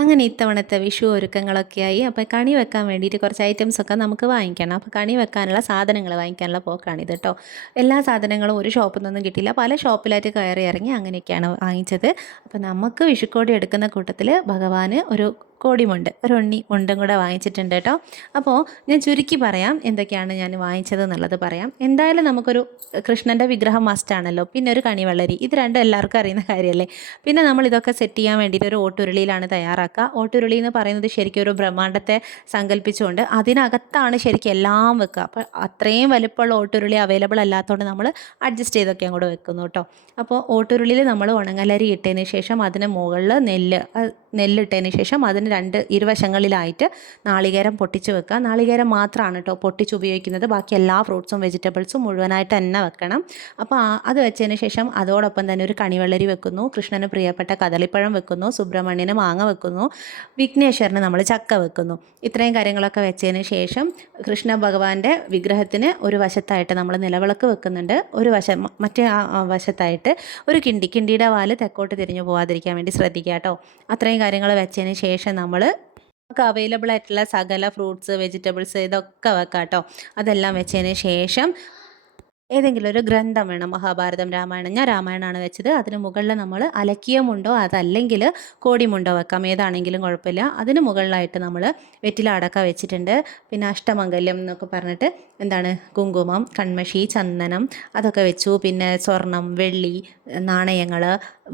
അങ്ങനെ ഇത്തവണത്തെ വിഷു ഒരുക്കങ്ങളൊക്കെയായി. അപ്പോൾ കണി വെക്കാൻ വേണ്ടിയിട്ട് കുറച്ച് ഐറ്റംസൊക്കെ നമുക്ക് വാങ്ങിക്കണം. അപ്പോൾ കണി വെക്കാനുള്ള സാധനങ്ങൾ വാങ്ങിക്കാനുള്ള പോക്കാണിത് കേട്ടോ. എല്ലാ സാധനങ്ങളും ഒരു ഷോപ്പിൽ നിന്നും കിട്ടിയില്ല. പല ഷോപ്പിലായിട്ട് കയറി ഇറങ്ങി അങ്ങനെയൊക്കെയാണ് വാങ്ങിച്ചത്. അപ്പോൾ നമുക്ക് വിഷുക്കോടി എടുക്കുന്ന കൂട്ടത്തിൽ ഭഗവാന് ഒരു കോടിമുണ്ട്, ഒരു ഉണ്ണി മുണ്ടും കൂടെ വാങ്ങിച്ചിട്ടുണ്ട് കേട്ടോ. അപ്പോൾ ഞാൻ ചുരുക്കി പറയാം എന്തൊക്കെയാണ് ഞാൻ വാങ്ങിച്ചത് എന്നുള്ളത് പറയാം. എന്തായാലും നമുക്കൊരു കൃഷ്ണൻ്റെ വിഗ്രഹം മസ്റ്റാണല്ലോ. പിന്നെ ഒരു കണിവെള്ളരി, ഇത് രണ്ടും എല്ലാവർക്കും അറിയുന്ന കാര്യമല്ലേ. പിന്നെ നമ്മൾ ഇതൊക്കെ സെറ്റ് ചെയ്യാൻ വേണ്ടിയിട്ട് ഒരു ഓട്ടുരുളിയിലാണ് തയ്യാറാക്കുക. ഓട്ടുരുളി എന്ന് പറയുന്നത് ശരിക്കും ഒരു ബ്രഹ്മാണ്ടത്തെ സങ്കല്പിച്ചുകൊണ്ട് അതിനകത്താണ് ശരിക്കും എല്ലാം വെക്കുക. അപ്പോൾ അത്രയും വലുപ്പമുള്ള ഓട്ടുരുളി അവൈലബിൾ അല്ലാത്തതുകൊണ്ട് നമ്മൾ അഡ്ജസ്റ്റ് ചെയ്തൊക്കെ അങ്ങോട്ട് വെക്കുന്നു കേട്ടോ. അപ്പോൾ ഓട്ടുരുളിയിൽ നമ്മൾ ഉണങ്ങലരി ഇട്ടതിന് ശേഷം അതിന് മുകളിൽ നെല്ലിട്ടതിന് ശേഷം അതിന് ഇരുവശങ്ങളിലായിട്ട് നാളികേരം പൊട്ടിച്ച് വെക്കുക. നാളികേരം മാത്രമാണ് കേട്ടോ പൊട്ടിച്ച് ഉപയോഗിക്കുന്നത്. ബാക്കി എല്ലാ ഫ്രൂട്ട്സും വെജിറ്റബിൾസും മുഴുവനായിട്ട് തന്നെ വെക്കണം. അപ്പോൾ അത് വെച്ചതിന് ശേഷം അതോടൊപ്പം തന്നെ ഒരു കണിവെള്ളരി വെക്കുന്നു, കൃഷ്ണന് പ്രിയപ്പെട്ട കദളിപ്പഴം വെക്കുന്നു, സുബ്രഹ്മണ്യന് മാങ്ങ വെക്കുന്നു, വിഘ്നേശ്വരന് നമ്മൾ ചക്ക വെക്കുന്നു. ഇത്രയും കാര്യങ്ങളൊക്കെ വെച്ചതിന് ശേഷം കൃഷ്ണ ഭഗവാന്റെ വിഗ്രഹത്തിന് ഒരു വശത്തായിട്ട് നമ്മൾ നിലവിളക്ക് വെക്കുന്നുണ്ട്. മറ്റേ വശത്തായിട്ട് ഒരു കിണ്ടിയുടെ വാല് തെക്കോട്ട് തിരിഞ്ഞു പോകാതിരിക്കാൻ വേണ്ടി ശ്രദ്ധിക്കുക കേട്ടോ. അത്രയും കാര്യങ്ങൾ വെച്ചതിന് ശേഷം നമുക്ക് അവൈലബിൾ ആയിട്ടുള്ള സകല ഫ്രൂട്ട്സ് വെജിറ്റബിൾസ് ഇതൊക്കെ വെക്കാം കേട്ടോ. അതെല്ലാം വെച്ചതിന് ശേഷം ഏതെങ്കിലും ഒരു ഗ്രന്ഥം വേണം. മഹാഭാരതം, രാമായണം. ഞാൻ രാമായണമാണ് വെച്ചത്. അതിന് മുകളിൽ നമ്മൾ അലക്കിയ മുണ്ടോ അതല്ലെങ്കിൽ കോടിമുണ്ടോ വെക്കാം, ഏതാണെങ്കിലും കുഴപ്പമില്ല. അതിന് മുകളിലായിട്ട് നമ്മൾ വെറ്റില അടക്ക വെച്ചിട്ടുണ്ട്. പിന്നെ അഷ്ടമംഗല്യം എന്നൊക്കെ പറഞ്ഞിട്ട് കുങ്കുമം, കൺമഷി, ചന്ദനം അതൊക്കെ വെച്ചു. പിന്നെ സ്വർണം, വെള്ളി, നാണയങ്ങൾ,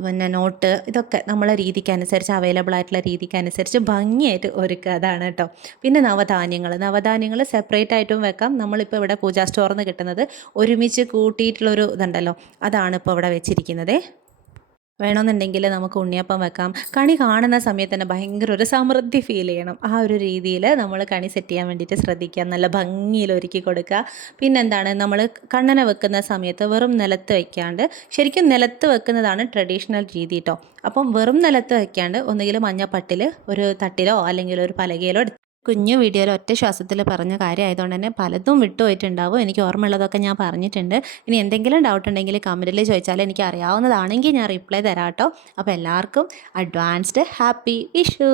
പിന്നെ നോട്ട്, ഇതൊക്കെ നമ്മളെ രീതിക്കനുസരിച്ച് അവൈലബിൾ ആയിട്ടുള്ള രീതിക്കനുസരിച്ച് ഭംഗിയായിട്ട് ഒരുക്കുക. അതാണ് കേട്ടോ. പിന്നെ നവധാന്യങ്ങൾ സെപ്പറേറ്റ് ആയിട്ടും വെക്കാം. നമ്മളിപ്പോൾ ഇവിടെ പൂജാ സ്റ്റോറിൽ നിന്ന് കിട്ടുന്നത് ഒരുമിച്ച് കൂട്ടിയിട്ടുള്ളൊരു ഇതുണ്ടല്ലോ, അതാണ് ഇപ്പോൾ ഇവിടെ വെച്ചിരിക്കുന്നത്. വേണമെന്നുണ്ടെങ്കിൽ നമുക്ക് ഉണ്ണിയപ്പം വെക്കാം. കണി കാണുന്ന സമയത്ത് തന്നെ ഭയങ്കര ഒരു സമൃദ്ധി ഫീൽ ചെയ്യണം. ആ ഒരു രീതിയിൽ നമ്മൾ കണി സെറ്റ് ചെയ്യാൻ വേണ്ടിയിട്ട് ശ്രദ്ധിക്കുക. നല്ല ഭംഗിയിൽ ഒരുക്കി കൊടുക്കുക. പിന്നെന്താണ്, നമ്മൾ കണ്ണന വെക്കുന്ന സമയത്ത് വെറും നിലത്ത് വയ്ക്കാണ്ട്, ശരിക്കും നിലത്ത് വെക്കുന്നതാണ് ട്രഡീഷണൽ രീതി കേട്ടോ. അപ്പം വെറും നിലത്ത് വയ്ക്കാണ്ട് ഒന്നുകിൽ മഞ്ഞപ്പട്ടിൽ ഒരു തട്ടിലോ അല്ലെങ്കിൽ ഒരു പലകയിലോ കുഞ്ഞു വീഡിയോയിൽ ഒറ്റ ശ്വാസത്തിൽ പറഞ്ഞ കാര്യമായതുകൊണ്ട് തന്നെ പലതും വിട്ടുപോയിട്ടുണ്ടാവും. എനിക്ക് ഓർമ്മയുള്ളതൊക്കെ ഞാൻ പറഞ്ഞിട്ടുണ്ട്. ഇനി എന്തെങ്കിലും ഡൗട്ട് ഉണ്ടെങ്കിൽ കമൻറ്റിൽ ചോദിച്ചാൽ എനിക്ക് അറിയാവുന്നതാണെങ്കിൽ ഞാൻ റിപ്ലൈ തരാം കേട്ടോ. അപ്പോൾ എല്ലാവർക്കും അഡ്വാൻസ്ഡ് ഹാപ്പി വിഷു.